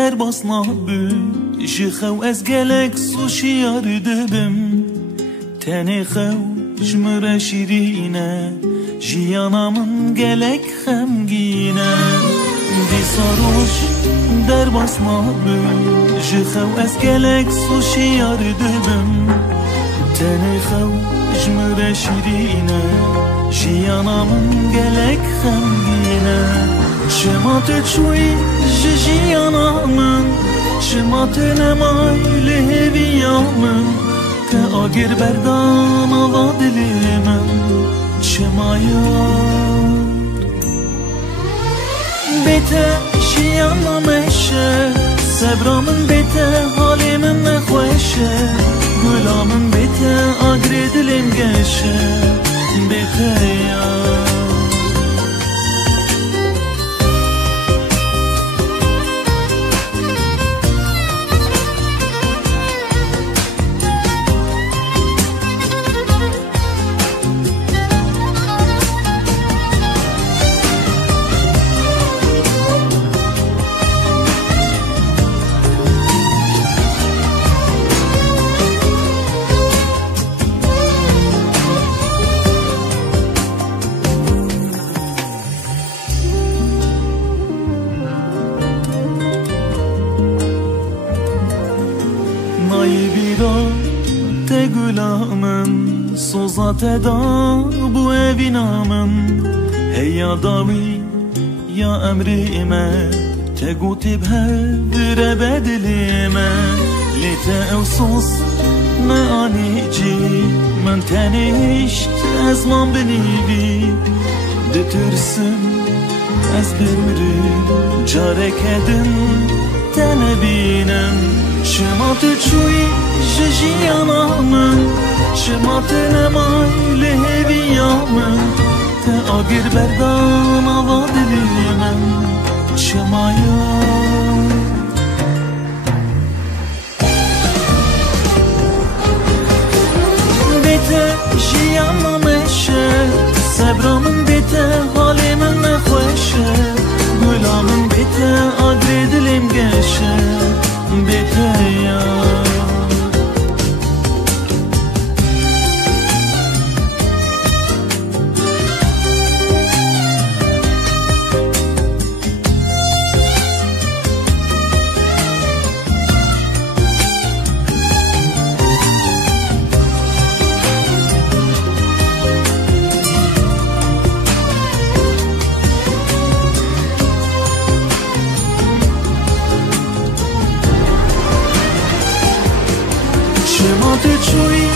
در باس نابو جخو از گلک سوشیار دبم تنی خو جمر شیرینه جیانا من گلک خمگینه دی ساروش در باس نابو جخو از گلک سوشیار دبم تنی خو جمر شیرینه جیانا من گلک خمگینه شما تچوی جیانا من شما تنمای لهویا من که آگر بردان آوا دلی من شما یار بیته جیانا مشه صبرا من بیته حالی من نخوشه گلا من بیته آگر دلیم گشه بیته یار من سوزات دا بو اوینا من هیا داوی یا امری من تگوتی بهدر بدلی من لیت اوسوس ما آنیجی من تنیشت از من بنیوی دترسم از بمیرم جاره کدن تنبینم شما تچوی جیانا من شما تنمای لهویا من تا آگر بردان آوا دلی من شما یار بیته جیانا مشه صبرا من بیته حالی من نخوشه گلا من بیته آگر دلیم گشه بیته یار شما تچوی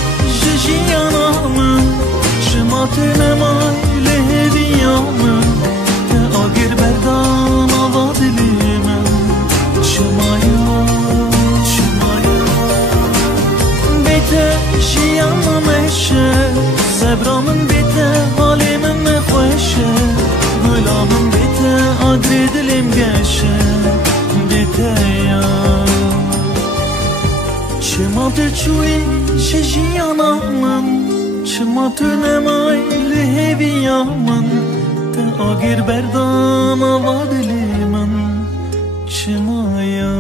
جیانا من شما تنمای لهویا من که آگر بردان آوا دلی من شما یار بیته جیانا مشه صبرا من بیته حالی من نخوشه گلا من بیته آگر دلیم گشه بیته یار شما تچوی جیانا من شما تنمای لهویا من تا آگر بردان آوا دلی من شما یار